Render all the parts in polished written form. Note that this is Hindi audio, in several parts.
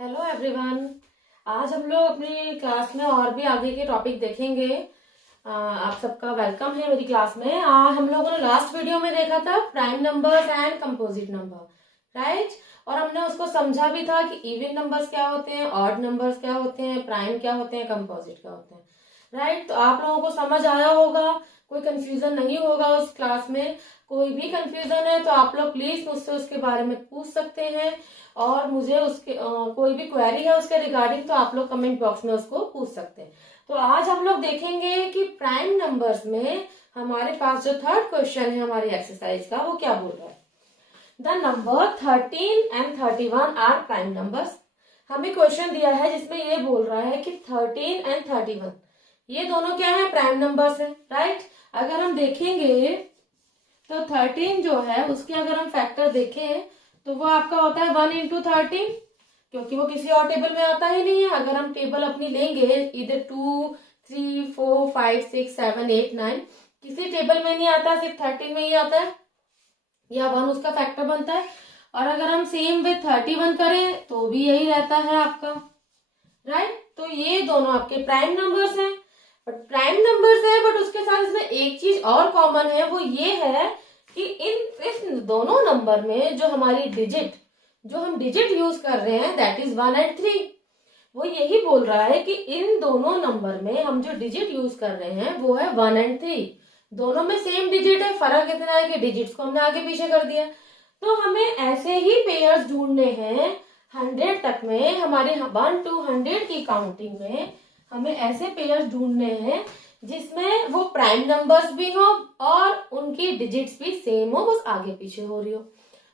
Hello everyone. आज हम लोग अपनी क्लास में और भी आगे के टॉपिक देखेंगे। आप सबका वेलकम है मेरी क्लास में। हम लोगों ने लास्ट वीडियो में देखा था prime numbers and composite number, right. और हमने उसको समझा भी था कि इवन नंबर्स क्या होते हैं, ऑड नंबर्स क्या होते हैं, प्राइम क्या होते हैं, कंपोजिट क्या होते हैं, राइट। तो आप लोगों को समझ आया होगा, कोई कंफ्यूजन नहीं होगा उस क्लास में। कोई भी कंफ्यूजन है तो आप लोग प्लीज मुझसे उसके बारे में पूछ सकते हैं, और मुझे उसके कोई भी क्वेरी है उसके रिगार्डिंग तो आप लोग कमेंट बॉक्स में उसको पूछ सकते हैं। तो आज हम लोग देखेंगे कि प्राइम नंबर्स में हमारे पास जो थर्ड क्वेश्चन है हमारी एक्सरसाइज का, वो क्या बोल रहा है। The number 13 and 31 are prime numbers. हमें क्वेश्चन दिया है जिसमें ये बोल रहा है कि 13 एंड 31 ये दोनों क्या है, प्राइम नंबर्स है, राइट। अगर हम देखेंगे तो 13 जो है उसके अगर हम फैक्टर देखें तो वो आपका होता है 1 इंटू 13, क्योंकि वो किसी और टेबल में आता ही नहीं है। अगर हम टेबल अपनी लेंगे इधर 2, 3, 4, 5, 6, 7, 8, 9 किसी टेबल में नहीं आता, सिर्फ 13 में ही आता है, या 1 उसका फैक्टर बनता है। और अगर हम सेम विथ 31 करें तो भी यही रहता है आपका, राइट। तो ये दोनों आपके प्राइम नंबर्स हैं, बट प्राइम नंबर्स है, बट उसके साथ इसमें एक चीज और कॉमन है, वो ये है कि इस दोनों नंबर में जो हमारी जो हम डिजिट यूज कर रहे हैं दैट इज 1 एंड 3। वो यही बोल रहा है कि इन दोनों नंबर में हम जो डिजिट यूज कर रहे हैं वो है 1 एंड 3। दोनों में सेम डिजिट है, फर्क इतना है कि डिजिट्स को हमने आगे पीछे कर दिया। तो हमें ऐसे ही पेयर्स ढूंढने हैं 100 तक में, हमारे 1 to 100 की काउंटिंग में हमें ऐसे पेयर्स ढूंढने हैं जिसमें वो प्राइम नंबर्स भी हो और उनकी डिजिट्स भी सेम हो, बस आगे पीछे हो रही हो।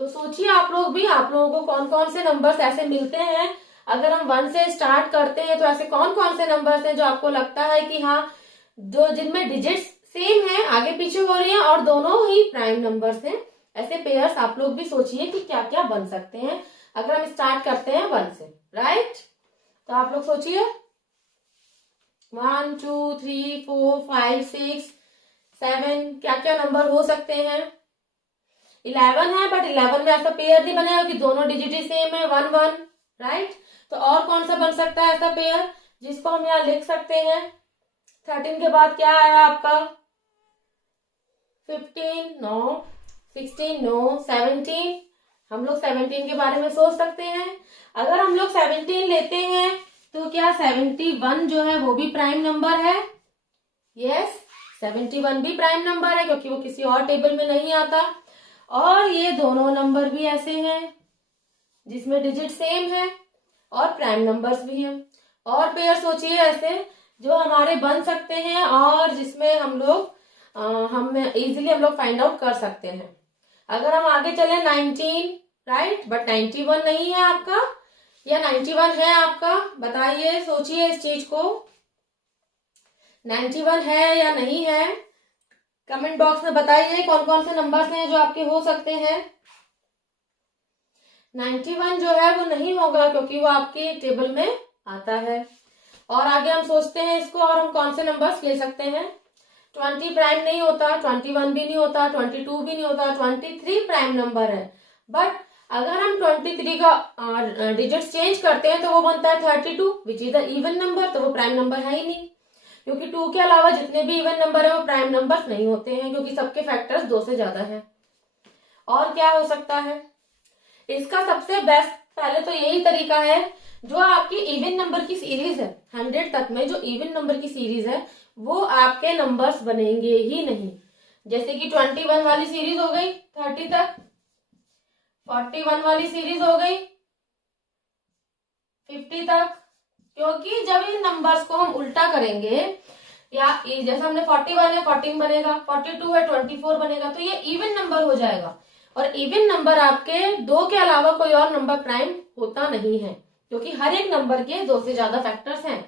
तो सोचिए आप लोग भी, आप लोगों को कौन कौन से नंबर्स ऐसे मिलते हैं। अगर हम 1 से स्टार्ट करते हैं तो ऐसे कौन कौन से नंबर्स हैं जो आपको लगता है कि हाँ, जो जिनमें डिजिट्स सेम है, आगे पीछे हो रही है और दोनों ही प्राइम नंबर्स हैं। ऐसे पेयर्स आप लोग भी सोचिए कि क्या क्या बन सकते हैं अगर हम स्टार्ट करते हैं 1 से, राइट। तो आप लोग सोचिए 1, 2, 3, 4, 5, 6, 7 क्या क्या नंबर हो सकते हैं। 11 है, बट 11 में ऐसा पेयर नहीं बनेगा कि दोनों डिजिट ही सेम है, 1 1, राइट। तो और कौन सा बन सकता है ऐसा पेयर जिसको हम यहाँ लिख सकते हैं। 13 के बाद क्या आया आपका 15, नो। 16, नो। 17, हम लोग 17 के बारे में सोच सकते हैं। अगर हम लोग 17 लेते हैं तो क्या 71 जो है वो भी प्राइम नंबर है। यस, 71 भी प्राइम नंबर है क्योंकि वो किसी और टेबल में नहीं आता। और ये दोनों नंबर भी ऐसे हैं जिसमें डिजिट सेम है और प्राइम नंबर्स भी हैं। और पेयर सोचिए ऐसे जो हमारे बन सकते हैं और जिसमें हम लोग हम इजीली हम लोग फाइंड आउट कर सकते हैं। अगर हम आगे चले 19, राइट, बट 91 नहीं है आपका, या 91 है आपका, बताइए, सोचिए इस चीज को, 91 है या नहीं है। कमेंट बॉक्स में बताइए कौन कौन से नंबर्स हैं जो आपके हो सकते हैं। 91 जो है वो नहीं होगा क्योंकि वो आपके टेबल में आता है। और आगे हम सोचते हैं इसको, और हम कौन से नंबर्स ले सकते हैं। 20 प्राइम नहीं होता, 21 भी नहीं होता, 22 भी नहीं होता, 23 प्राइम नंबर है। बट अगर हम 23 का डिजिट चेंज करते हैं तो वो बनता है 32 which is the even number, तो वो प्राइम नंबर है ही नहीं, क्योंकि 2 के अलावा जितने भी इवन नंबर है वो प्राइम नंबर नहीं होते हैं क्योंकि सबके फैक्टर्स 2 से ज्यादा है। और क्या हो सकता है इसका सबसे बेस्ट, पहले तो यही तरीका है, जो आपकी इवन नंबर की सीरीज है 100 तक में, जो इवन नंबर की सीरीज है वो आपके नंबर्स बनेंगे ही नहीं। जैसे कि 21 वाली सीरीज हो गई 30 तक, 41 वाली सीरीज हो गई 50 तक, क्योंकि जब इन नंबर्स को हम उल्टा करेंगे, या जैसे हमने 41 है 14 बनेगा, 42 है 24 बनेगा, तो ये इवन नंबर हो जाएगा। और इवन नंबर आपके 2 के अलावा कोई और नंबर प्राइम होता नहीं है, क्योंकि हर एक नंबर के 2 से ज्यादा फैक्टर्स हैं।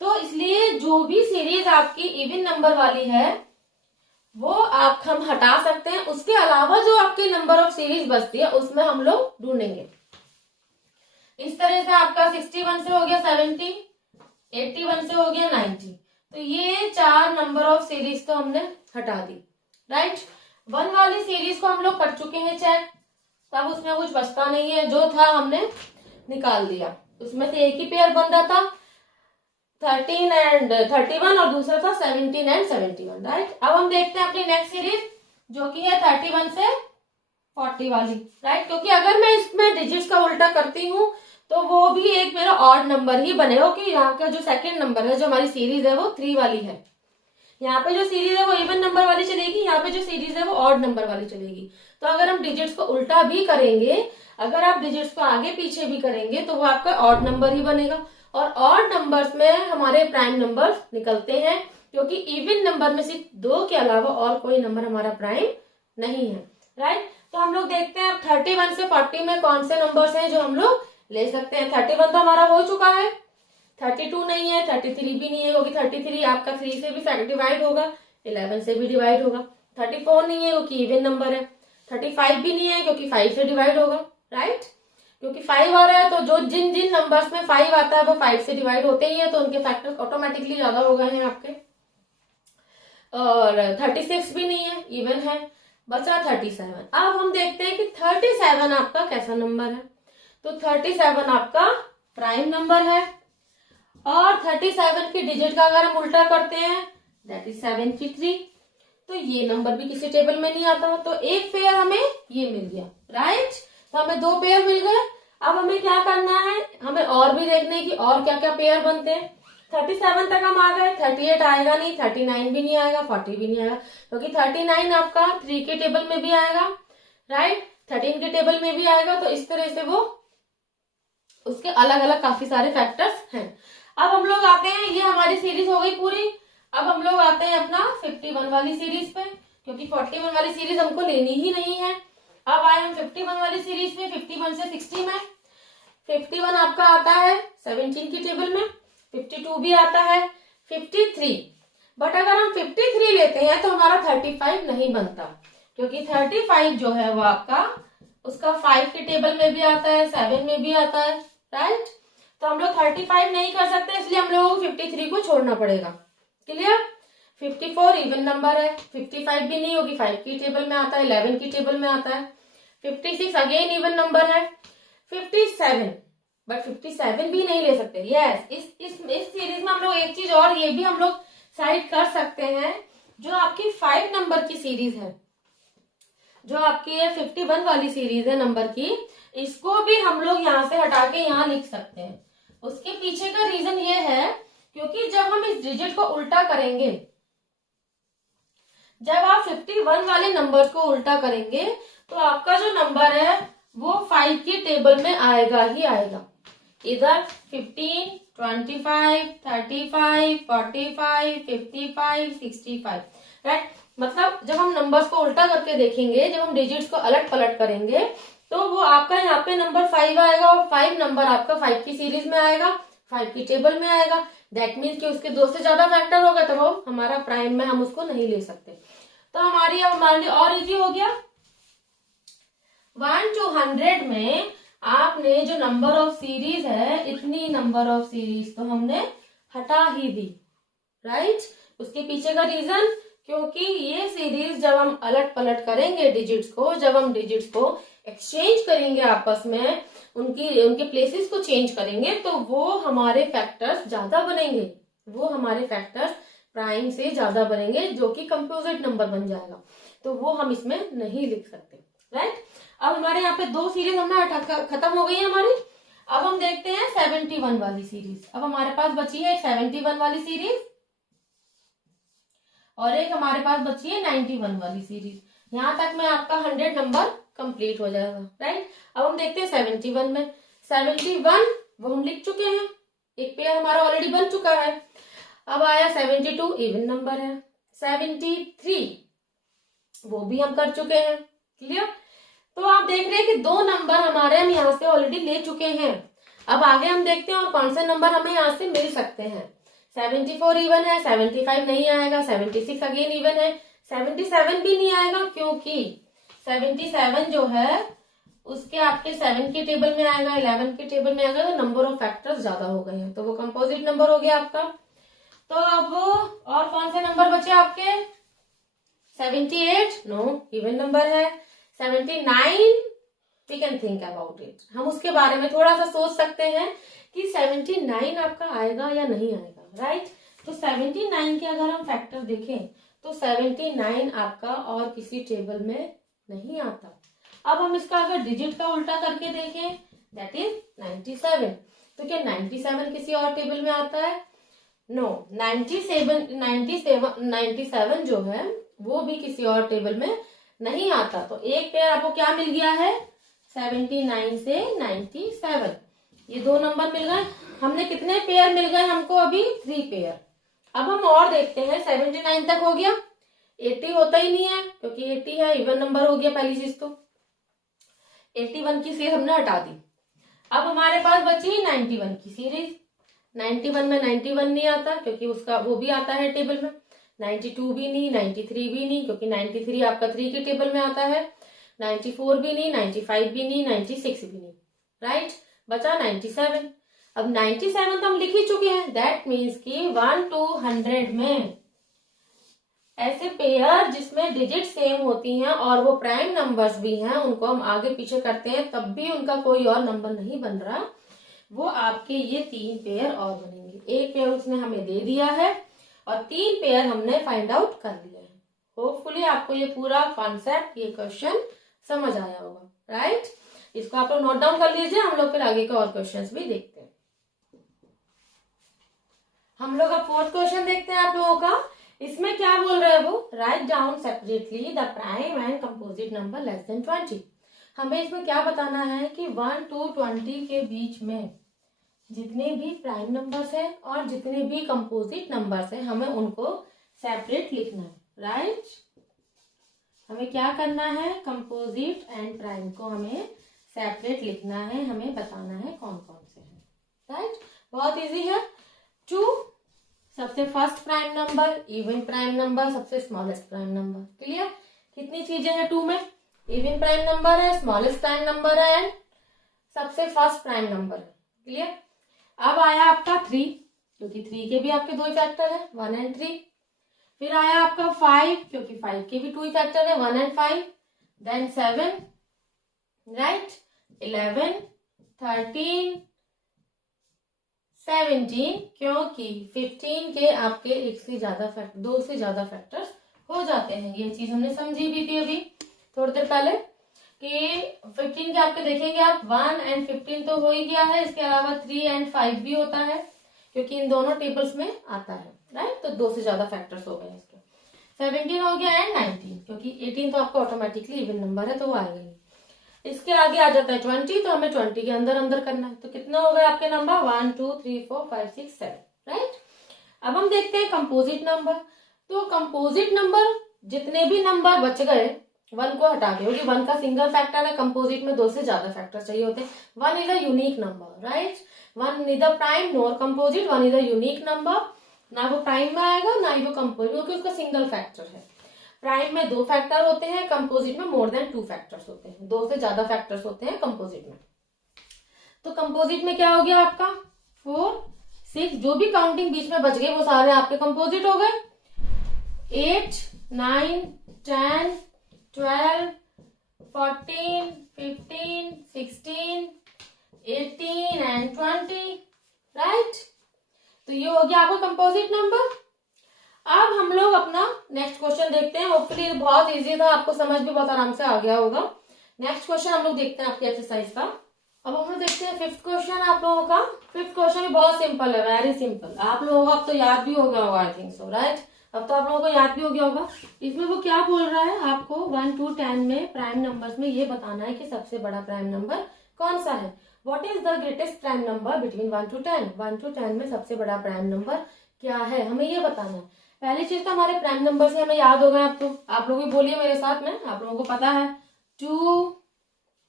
तो इसलिए जो भी सीरीज आपकी इवन नंबर वाली है वो हम हटा सकते हैं। उसके अलावा जो आपके नंबर ऑफ सीरीज बचती है उसमें हम लोग ढूंढेंगे। इस तरह से आपका 61 से हो गया 70, 81 से हो गया 90, तो ये 4 नंबर ऑफ सीरीज तो हमने हटा दी, राइट। 1 वाली सीरीज को हम लोग कर चुके हैं चेक, तब उसमें कुछ बचता नहीं है, जो था हमने निकाल दिया। उसमें से एक ही पेयर बन रहा था 13 एंड 31 और दूसरा था 17 एंड 71, राइट। अब हम देखते हैं अपनी नेक्स्ट सीरीज जो कि है 31 से 40 वाली, राइट। क्योंकि अगर मैं इसमें डिजिट्स का उल्टा करती हूँ तो वो भी एक मेरा ऑड नंबर ही बनेगा, कि यहाँ का जो सेकंड नंबर है जो हमारी सीरीज है वो 3 वाली है। यहाँ पे जो सीरीज है वो इवन नंबर वाली चलेगी, यहाँ पे जो सीरीज है वो ऑड नंबर वाली चलेगी। तो अगर हम डिजिट्स को उल्टा भी करेंगे, अगर आप डिजिट्स को आगे पीछे भी करेंगे तो वो आपका ऑड नंबर ही बनेगा। और ऑड नंबर्स में हमारे प्राइम नंबर निकलते हैं, क्योंकि इवन नंबर में सिर्फ 2 के अलावा और कोई नंबर हमारा प्राइम नहीं है, राइट। तो हम लोग देखते हैं अब 31 से 40 में कौन से नंबर्स हैं जो हम लोग ले सकते हैं। 31 तो हमारा हो चुका है, 32 नहीं है, 33 भी नहीं है, क्योंकि 33 आपका 3 से भी डिवाइड होगा, 11 से भी डिवाइड होगा। 34 नहीं है क्योंकि इवन नंबर है। 35 भी नहीं है क्योंकि 5 से डिवाइड होगा, राइट। क्योंकि 5 आ रहा है तो जो जिन जिन नंबर्स में 5 आता है वो 5 से डिवाइड होते ही है, तो उनके फैक्टर्स ऑटोमेटिकली ज्यादा हो गए हैं आपके। और 36 भी नहीं है, इवन है, बचा 37। अब हम देखते हैं कि 37 आपका कैसा नंबर है। तो 37 आपका प्राइम नंबर है, और 37 की डिजिट का अगर हम उल्टा करते हैं दैट इज 73, तो ये नंबर भी किसी टेबल में नहीं आता। तो एक पेयर हमें ये मिल गया, राइट। तो हमें 2 पेयर मिल गए। अब हमें क्या करना है, हमें और भी देखने की और क्या क्या पेयर बनते हैं। 37 तक हम आ गए, 38 आएगा नहीं, 39 भी नहीं आएगा, 40 भी नहीं आएगा, क्योंकि 39 आपका 3 के टेबल में भी आएगा, राइट, 13 के टेबल में भी आएगा। तो इस तरह से वो उसके अलग अलग काफी सारे फैक्टर्स हैं। अब हम लोग आते हैं, ये हमारी सीरीज हो गई पूरी। अब हम लोग आते हैं अपना 51 वाली सीरीज पे, क्योंकि 41 वाली सीरीज हमको लेनी ही नहीं है। अब आए हम 51 वाली सीरीज में, 51 से 60 में। 51 आपका आता है 17 की टेबल में, 52 भी आता है, 53। बट अगर हम 53 लेते हैं तो हमारा 35 नहीं बनता, क्योंकि 35 जो है वो आपका उसका 5 के टेबल में भी आता है, 7 में भी आता है, राइट। तो हम लोग 35 नहीं कर सकते, इसलिए हम लोगों को 53 को छोड़ना पड़ेगा। क्लियर। 54 इवन नंबर है, 55 भी नहीं होगी, 5 की टेबल में आता है, 11 की टेबल में आता है। 56 अगेन इवन नंबर है। 57, बट 57 भी नहीं ले सकते। यस, इस सीरीज में हम लोग एक चीज और ये भी हम लोग साइड कर सकते हैं, जो आपकी 5 नंबर की सीरीज है, जो आपकी ये 51 वाली सीरीज है नंबर की, इसको भी हम लोग यहाँ से हटा के यहाँ लिख सकते हैं। उसके पीछे का रीजन ये है, क्योंकि जब हम इस डिजिट को उल्टा करेंगे, जब आप 51 वाले नंबर को उल्टा करेंगे तो आपका जो नंबर है वो 5 की टेबल में आएगा ही आएगा। इधर 15, 25, 35, 45, 55, 65, राइट। मतलब जब हम नंबर्स को उल्टा करके देखेंगे, जब हम डिजिट्स को अलट पलट करेंगे, तो वो आपका यहाँ पे नंबर 5 आएगा, और 5 नंबर आपका 5 की सीरीज में आएगा, 5 की टेबल में आएगा। दैट मीन्स कि उसके 2 से ज्यादा फैक्टर होगा तो वो हमारा प्राइम में हम उसको नहीं ले सकते। तो हमारे लिए और इजी हो गया। 1 to 100 में आपने जो नंबर ऑफ सीरीज है, इतनी नंबर ऑफ सीरीज तो हमने हटा ही दी, राइट। उसके पीछे का रीजन, क्योंकि ये सीरीज जब हम अलट पलट करेंगे डिजिट्स को, जब हम डिजिट्स को एक्सचेंज करेंगे आपस में, उनके प्लेसेस को चेंज करेंगे, तो वो हमारे फैक्टर्स ज्यादा बनेंगे, वो हमारे फैक्टर्स प्राइम से ज्यादा बनेंगे, जो कि कंपोजिट नंबर बन जाएगा। तो वो हम इसमें नहीं लिख सकते, राइट। अब हमारे यहाँ पे 2 सीरीज हमने खत्म हो गई है हमारी। अब हम देखते हैं 71 वाली सीरीज। अब हमारे पास बची है 71 वाली सीरीज, और एक हमारे पास बची है 91 वाली सीरीज। यहां तक में आपका 100 नंबर कंप्लीट हो जाएगा, राइट। अब हम देखते हैं 71 में। 71 वो हम लिख चुके हैं, एक पेयर हमारा ऑलरेडी बन चुका है। अब आया 72, इवन नंबर है। 73 वो भी हम कर चुके हैं, क्लियर। तो आप देख रहे हैं कि 2 नंबर हमारे हम यहाँ से ऑलरेडी ले चुके हैं। अब आगे हम देखते हैं और कौन से नंबर हमें यहाँ से मिल सकते हैं। 74 इवन है, 75 नहीं आएगा, 76 अगेन इवन है, 77 भी नहीं आएगा, क्योंकि 77 जो है उसके आपके 7 के टेबल में आएगा, 11 के टेबल में आएगा, तो नंबर ऑफ फैक्टर्स ज्यादा हो गए हैं, तो वो कंपोजिट नंबर हो गया आपका। तो अब और कौन से नंबर बचे आपके। 78 नो, इवन नंबर है। 79 we can think about it, हम उसके बारे में थोड़ा सा सोच सकते हैं कि 79 आपका आएगा या नहीं आएगा, राइट। तो 79 के अगर हम फैक्टर देखें तो 79 आपका और किसी टेबल में नहीं आता। अब हम इसका अगर डिजिट का उल्टा करके देखें, दैट इज 97। तो क्या 97 किसी और टेबल में आता है? नो, 97 जो है वो भी किसी और टेबल में नहीं आता। तो एक पेयर आपको क्या मिल गया है? 79 से 97, ये 2 नंबर मिल गए। हमने कितने पेयर मिल गए हमको? अभी 3 पेयर। अब हम और देखते हैं, 79 तक हो गया, 80 होता ही नहीं है क्योंकि 80 है, इवन नंबर हो गया पहली चीज। तो 81 की सीरीज हमने हटा दी। अब हमारे पास बची 91 की सीरीज। 91 में 91 नहीं आता क्योंकि उसका वो भी आता है टेबल में। 92 भी नहीं, 93 भी नहीं क्योंकि 93 आपका 3 की टेबल में आता है। 94 भी नहीं, 95 भी नहीं, 96 भी नहीं, राइट। बचा 97। अब 97 तो हम लिख ही चुके हैं, दैट मीन्स कि 1 to 100 में ऐसे पेयर जिसमें डिजिट सेम होती हैं और वो प्राइम नंबर्स भी हैं, उनको हम आगे पीछे करते हैं तब भी उनका कोई और नंबर नहीं बन रहा, वो आपके ये 3 पेयर और बनेंगे। एक पेयर उसने हमें दे दिया है और 3 पेयर हमने फाइंड आउट कर लिया है। होपफुली आपको ये पूरा कॉन्सेप्ट, ये क्वेश्चन समझ आया होगा, राइट। इसको आप लोग नोट डाउन कर लीजिए, हम लोग फिर आगे के और क्वेश्चंस भी देखते हैं। हम लोग अब 4th क्वेश्चन देखते हैं आप लोगों का। इसमें क्या बोल रहे हैं वो? Write down separately the prime and composite number less than 20। हमें इसमें क्या बताना है कि 1 to 20 के बीच में जितने भी प्राइम नंबर्स हैं और जितने भी कंपोजिट नंबर्स हैं, हमें उनको सेपरेट लिखना है, राइट। हमें क्या करना है? कंपोजिट एंड प्राइम को हमें सेपरेट लिखना है, हमें बताना है कौन कौन से हैं, राइट। बहुत इजी है। 2 सबसे first prime number, even prime number, सबसे स्मॉलेस्ट प्राइम नंबर। क्लियर? कितनी चीजें हैं 2 में? इवन प्राइम नंबर है, स्मॉलेस्ट प्राइम नंबर है एंड सबसे फर्स्ट प्राइम नंबर है। क्लियर? अब आया आपका 3, क्योंकि 3 के भी आपके 2 फैक्टर है, 1 and 3। फिर आया आपका 5, क्योंकि 5 के भी 2 फैक्टर है, 1 and 5। देन 7, राइट, 11, 13, 17, क्योंकि 15 के आपके 1 से ज्यादा फैक्टर, 2 से ज्यादा फैक्टर्स हो जाते हैं। ये चीज हमने समझी भी थी अभी थोड़ी देर पहले कि 15 के आपके देखेंगे आप 1 and 15 तो हो ही गया है, इसके अलावा 3 and 5 भी होता है क्योंकि इन दोनों टेबल्स में आता है, राइट। तो 2 से ज्यादा फैक्टर्स हो गए इसके। 17 हो गया एंड 19, क्योंकि 18 तो आपका ऑटोमेटिकली इवन नंबर है तो वो आएगा ही। इसके आगे आ जाता है 20, तो हमें 20 के अंदर अंदर करना है। तो कितने हो गए आपके नंबर? 1 2 3 4 5 6 7, राइट। अब हम देखते हैं कंपोजिट नंबर। तो कंपोजिट नंबर जितने भी नंबर बच गए 1 को हटा के, क्योंकि 1 का सिंगल फैक्टर है, कंपोजिट में 2 से ज्यादा फैक्टर चाहिए होते हैं। 1 is a unique number, right. 1 neither prime nor composite, 1 is a unique number, ना वो प्राइम में आएगा ना ही वो कंपोजिट, क्योंकि उसका सिंगल फैक्टर है। प्राइम में 2 फैक्टर होते हैं, कंपोजिट में मोर देन 2 फैक्टर्स होते हैं, 2 से ज्यादा फैक्टर्स होते हैं कंपोजिट में। तो कंपोजिट में क्या हो गया आपका? 4 6, जो भी काउंटिंग बीच में बच गए वो सारे आपके कंपोजिट हो गए। 8 9 10 12 14 15 16 18 एंड 20, राइट। तो ये हो गया आपका कंपोजिट नंबर। अब हम लोग अपना नेक्स्ट क्वेश्चन देखते हैं। होपफुली बहुत इजी था, आपको समझ भी बहुत आराम से आ गया होगा। नेक्स्ट क्वेश्चन हम लोग देखते हैं आपकी एक्सरसाइज का। अब हम लोग देखते हैं 5th क्वेश्चन आप लोगों का। 5th क्वेश्चन भी बहुत सिंपल है, वेरी सिंपल। आप लोगों को अब तो याद भी हो गया होगा, आई थिंक सो, राइट। अब तो आप लोगों को याद भी हो गया होगा। इसमें वो क्या बोल रहा है, आपको 1 to 10 में प्राइम नंबर्स में ये बताना है कि सबसे बड़ा प्राइम नंबर कौन सा है। What is the greatest prime number between 1 to 10? 1 to 10 में सबसे बड़ा प्राइम नंबर क्या है, हमें ये बताना है। पहली चीज तो हमारे प्राइम नंबर से हमें याद हो गए। अब तो आप लोग भी बोलिए मेरे साथ में, आप लोगों को पता है 2,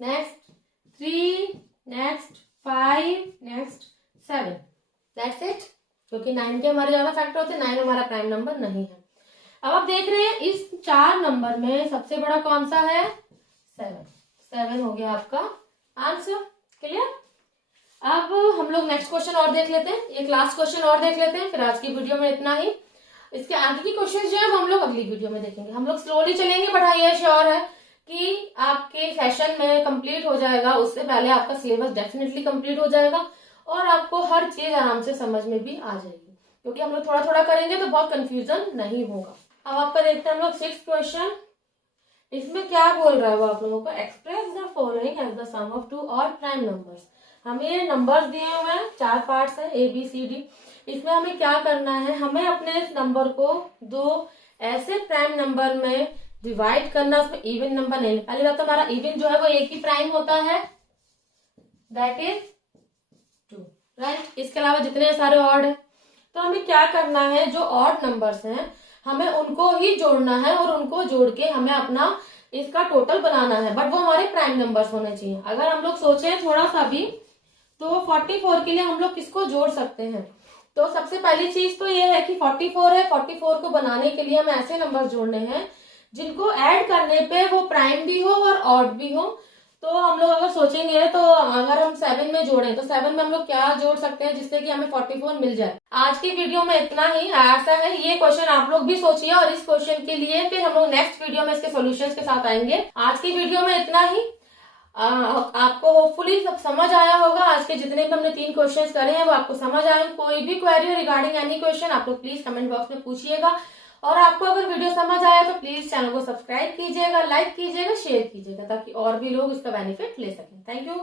next 3, next 5, next 7, that's it. क्योंकि 9 के हमारे ज्यादा फैक्टर होते हैं, 9 हमारा प्राइम नंबर नहीं है। अब आप देख रहे हैं इस 4 नंबर में सबसे बड़ा कौन सा है? 7 हो गया आपका आंसर। क्लियर? अब हम लोग नेक्स्ट क्वेश्चन और देख लेते हैं, एक लास्ट क्वेश्चन और देख लेते हैं, फिर आज की वीडियो में इतना ही। इसके आगे की क्वेश्चन जो है वो हम लोग अगली वीडियो में देखेंगे। हम लोग स्लोली चलेंगे, बट हाँ ये श्योर है कि आपके सेशन में कंप्लीट हो जाएगा, उससे पहले आपका सिलेबस डेफिनेटली कंप्लीट हो जाएगा और आपको हर चीज आराम से समझ में भी आ जाएगी, क्योंकि हम लोग थोड़ा थोड़ा करेंगे तो बहुत कंफ्यूजन नहीं होगा। अब आपका देखते हैं हम लोग 6th क्वेश्चन। इसमें क्या बोल रहा है वो आप लोगों को, express the following as the sum of two odd prime numbers. हमें ये नंबर्स दिए हुए हैं, 4 पार्ट्स है ABCD। इसमें हमें क्या करना है, हमें अपने इस नंबर को 2 ऐसे प्राइम नंबर में डिवाइड करना, उसमें इवन नंबर नहीं। पहली बात तो हमारा इवन जो है वो एक ही प्राइम होता है, दैट इज 2, राइट। इसके अलावा जितने सारे ऑड है, तो हमें क्या करना है, जो ऑड नंबर्स हैं हमें उनको ही जोड़ना है और उनको जोड़ के हमें अपना इसका टोटल बनाना है, बट वो हमारे प्राइम नंबर्स होने चाहिए। अगर हम लोग सोचे थोड़ा सा भी, तो 44 के लिए हम लोग किसको जोड़ सकते हैं, तो सबसे पहली चीज तो ये है कि 44 है, 44 को बनाने के लिए हमें ऐसे नंबर जोड़ने हैं जिनको ऐड करने पे वो प्राइम भी हो और ऑड भी हो। तो हम लोग अगर सोचेंगे, तो अगर हम 7 में जोड़ें तो 7 में हम लोग क्या जोड़ सकते हैं जिससे कि हमें 44 मिल जाए। आज की वीडियो में इतना ही। ऐसा है, ये क्वेश्चन आप लोग भी सोचिए और इस क्वेश्चन के लिए फिर हम लोग नेक्स्ट वीडियो में इसके सॉल्यूशंस के साथ आएंगे। आज की वीडियो में इतना ही। आपको होपफुली सब समझ आया होगा। आज के जितने भी हमने 3 क्वेश्चंस करे हैं वो आपको समझ आए। कोई भी क्वेरी रिगार्डिंग एनी क्वेश्चन आप लोग प्लीज कमेंट बॉक्स में पूछिएगा। और आपको अगर वीडियो समझ आया तो प्लीज चैनल को सब्सक्राइब कीजिएगा, लाइक कीजिएगा, शेयर कीजिएगा, ताकि और भी लोग इसका बेनिफिट ले सकें। Thank you.